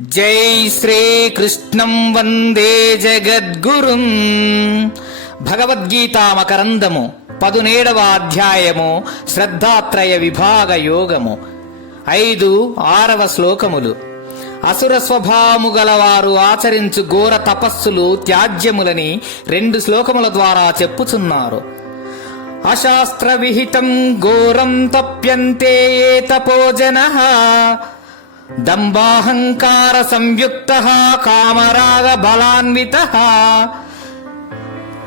జై శ్రీకృష్ణం వందే జగద్గురుం. భగవద్గీతామకరందము పదునేడవ అధ్యాయము శ్రద్ధాత్రయ విభాగ యోగము. ఐదు ఆరవ శ్లోకములు. అసుర స్వభావము గలవారు ఆచరించు ఘోర తపస్సులు త్యాజ్యములని రెండు శ్లోకముల ద్వారా చెప్పుచున్నారు. అశాస్త్ర విహితం ఘోరం తప్యంతే తపోజన దంబాహంకార సంయుక్త కామరాగ బలాన్విత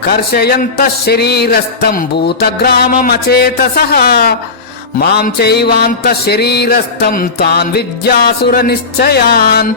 కర్షయంత శరీరస్థం భూతగ్రామమచేతస మాం చైవాంత శరీరస్థం తాన్ విద్యాసుర నిశ్చయాన్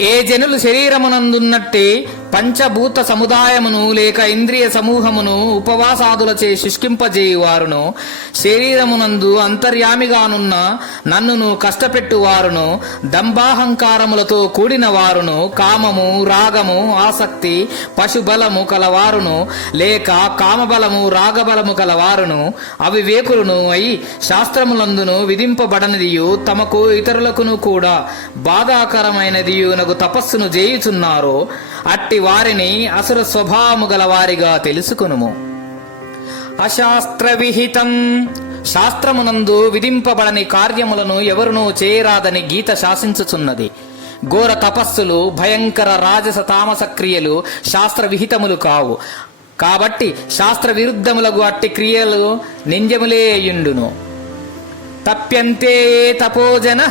ఏ జనులు శరీరమునందున్నట్టే పంచభూత సముదాయమును లేక ఇంద్రియ సమూహమును ఉపవాసాదులచే శుష్కింపజేయువారును. శరీరమునందు అంతర్యామిగానున్న నన్నును కష్టపెట్టువారును. దంబాహంకారములతో కూడిన వారును కామము రాగము ఆసక్తి పశుబలము కలవారును. లేక కామబలము రాగబలము కలవారును. అవివేకులను అయి శాస్త్రములందును విధింపబడనిదియు తమకు ఇతరులకును కూడా బాధాకరమైనదియునకు తపస్సును చేయుచున్నారో అట్టి వారిని అసుర స్వభావము గల వారిగా తెలుసుకునుము. అశాస్త్ర విహితం శాస్త్రమునందు విధింపబడని కార్యములను ఎవరునూ చేయరాదని గీత శాసించుచున్నది. ఘోర తపస్సులు భయంకర రాజస తామస క్రియలు శాస్త్ర విహితములు కావు. కాబట్టి శాస్త్ర విరుద్ధములకు అట్టి క్రియలు నింజములేయుండును తప్యంతే తపోజన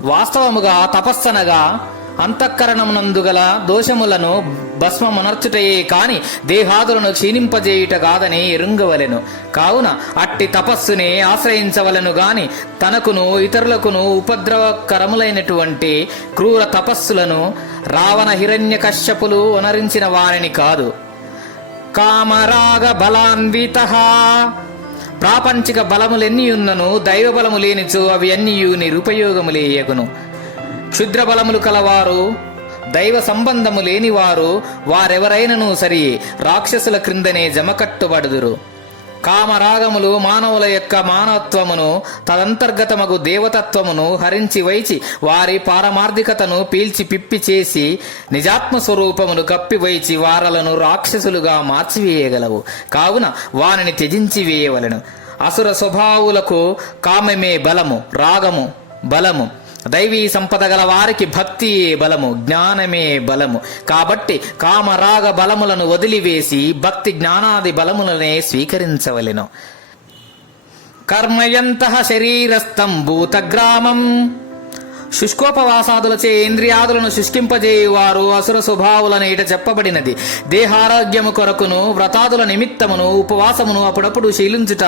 వాస్తవముగా తపస్సనగా అంతఃకరణమునందుగల దోషములను భస్మమునర్చుటయే కాని దేహాదులను క్షీణింపజేయుట కాదని ఎరుంగవలెను. కావున అట్టి తపస్సునే ఆశ్రయించవలెను గాని తనకును ఇతరులకును ఉపద్రవకరములైనటువంటి క్రూర తపస్సులను రావణ హిరణ్య కశ్యపులు వనరించిన వారిని కాదు. కామరాగ బలాన్విత ప్రాపంచిక బలములెన్నియున్నను దైవ బలము లేనిచో అవి అన్నియు నిరుపయోగములేయగును క్షుద్ర బలములు కలవారు దైవ సంబంధము లేనివారు వారెవరైనను సరి రాక్షసుల క్రిందనే జమకట్టుబడుదురు. కామరాగములు మానవుల యొక్క మానవత్వమును తదంతర్గతమగు దేవతత్వమును హరించి వైచి వారి పారమార్థికతను పీల్చి పిప్పి చేసి నిజాత్మ స్వరూపమును కప్పి వైచి వారలను రాక్షసులుగా మార్చివేయగలవు. కావున వానిని త్యజించి వేయవలెను. అసుర స్వభావులకు కామమే బలము రాగము బలము. దైవీ సంపద గల వారికి భక్తి బలము జ్ఞానమే బలము. కాబట్టి కామరాగ బలములను వదిలివేసి భక్తి జ్ఞానాది బలములనే స్వీకరించవలెను. కర్మయంత శరీరస్థం భూతగ్రామం. శుష్కోపవాసాదులచే ఇంద్రియాదులను శుష్కింపజేయువారు అసుర స్వభావులను ఇట చెప్పబడినది. దేహారోగ్యము కొరకును వ్రతాదుల నిమిత్తమును ఉపవాసమును అప్పుడప్పుడు శీలించుట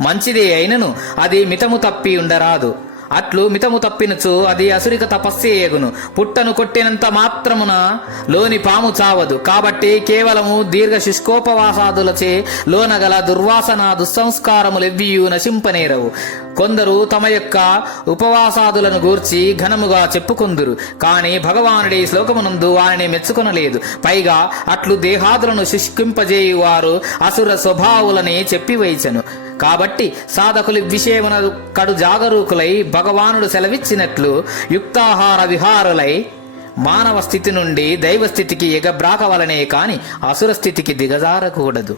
మంచిదే అయినను అది మితము తప్పి ఉండరాదు. అట్లు మితము తప్పినచు అది అసురిక తపస్సేయగును పుట్టను కొట్టినంత మాత్రమున లోని పాము చావదు. కాబట్టి కేవలము దీర్ఘ శుష్కోపవాసాదులచే లోనగల దుర్వాసన దుస్సంస్కారములెవ్వియు నశింపనేరవు. కొందరు తమ యొక్క ఉపవాసాదులను గూర్చి ఘనముగా చెప్పుకుందురు. కాని భగవానుడి శ్లోకమునందు వారిని మెచ్చుకొనలేదు. పైగా అట్లు దేహాదులను శుష్కింపజేయువారు అసుర స్వభావులని చెప్పివైచను. కాబట్టి సాధకులు విషయమున కడు జాగరూకులై భగవానుడు సెలవిచ్చినట్లు యుక్తాహార విహారులై మానవ స్థితి నుండి దైవ స్థితికి ఎగబ్రాకవలనే కాని అసుర స్థితికి దిగజారకూడదు.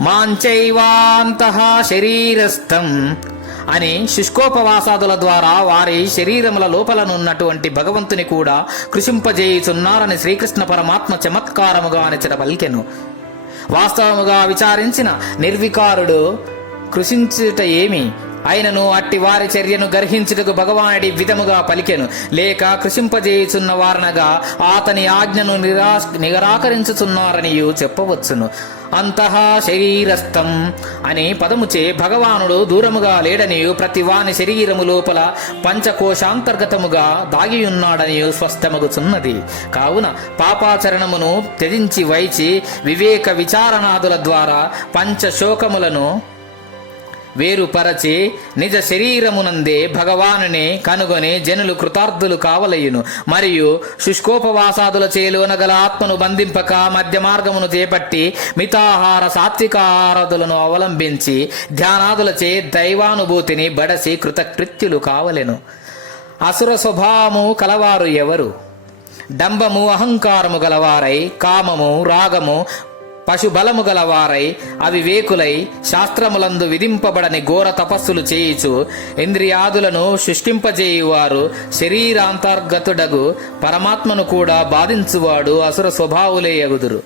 మాంచైవాంత శరీరస్థం అని శుష్కోపవాసాదుల ద్వారా వారి శరీరముల లోపలనున్నటువంటి భగవంతుని కూడా కృషింపజేయుచున్నారని శ్రీకృష్ణ పరమాత్మ చమత్కారముగా అనిచట పలికెను వాస్తవముగా విచారించిన నిర్వికారుడు కృషించుట ఏమి? అయినను అట్టి వారి చర్యను గర్హించుటకు భగవానుడి విధముగా పలికెను. లేక కృషింపజేయుచున్న వారనగా అతని ఆజ్ఞను నిరా నిరాకరించుచున్నారనియు చెప్పవచ్చును. అంతః శరీరస్థం అనే పదముచే భగవానుడు దూరముగా లేడనియు ప్రతి వాని శరీరము లోపల పంచకోశాంతర్గతముగా దాగియున్నాడనియు స్పష్టమగుచున్నది. కావున పాపాచరణమును త్యజించి వైచి వివేక విచారణాదుల ద్వారా పంచశోకములను వేరుపరచి నిజ శరీరమునందే భగవానుని కనుగొని జనులు కృతార్థులు కావలయును. మరియు శుష్కోపవాసాదుల చేలోనగల ఆత్మను బంధింపక మధ్య మార్గమును చేపట్టి మితాహార సాత్వికాహారదులను అవలంబించి ధ్యానాదులచే దైవానుభూతిని బడసి కృతకృత్యులు కావలెను. అసుర స్వభావము కలవారు ఎవరు? డంబము అహంకారము గలవారై కామము రాగము పశుబలము గలవారై అవివేకులై శాస్త్రములందు విధింపబడని ఘోర తపస్సులు చేయుచు ఇంద్రియాదులను శుష్కింపజేయువారు శరీరాంతర్గతుడగు పరమాత్మను కూడా బాధించువాడు అసుర స్వభావులే ఎగుదురు.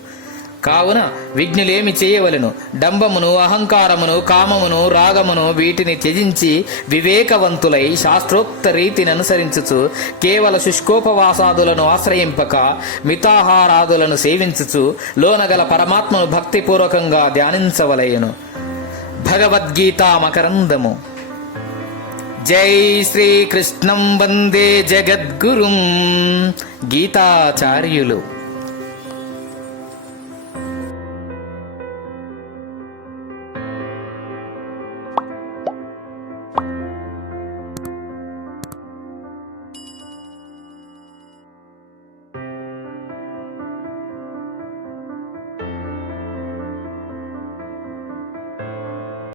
కావున విఘ్నులేమి చేయవలెను. డంబమును అహంకారమును కామమును రాగమును వీటిని త్యజించి వివేకవంతులై శాస్త్రోక్త రీతిని అనుసరించుచు కేవల శుష్కోపవాసాదులను ఆశ్రయింపక మితాహారాదులను సేవించుచు లోనగల పరమాత్మను భక్తిపూర్వకంగా ధ్యానించవలయను భగవద్గీత మకరందము. జై శ్రీకృష్ణం వందే జగద్గురుం. గీతాచార్యులు.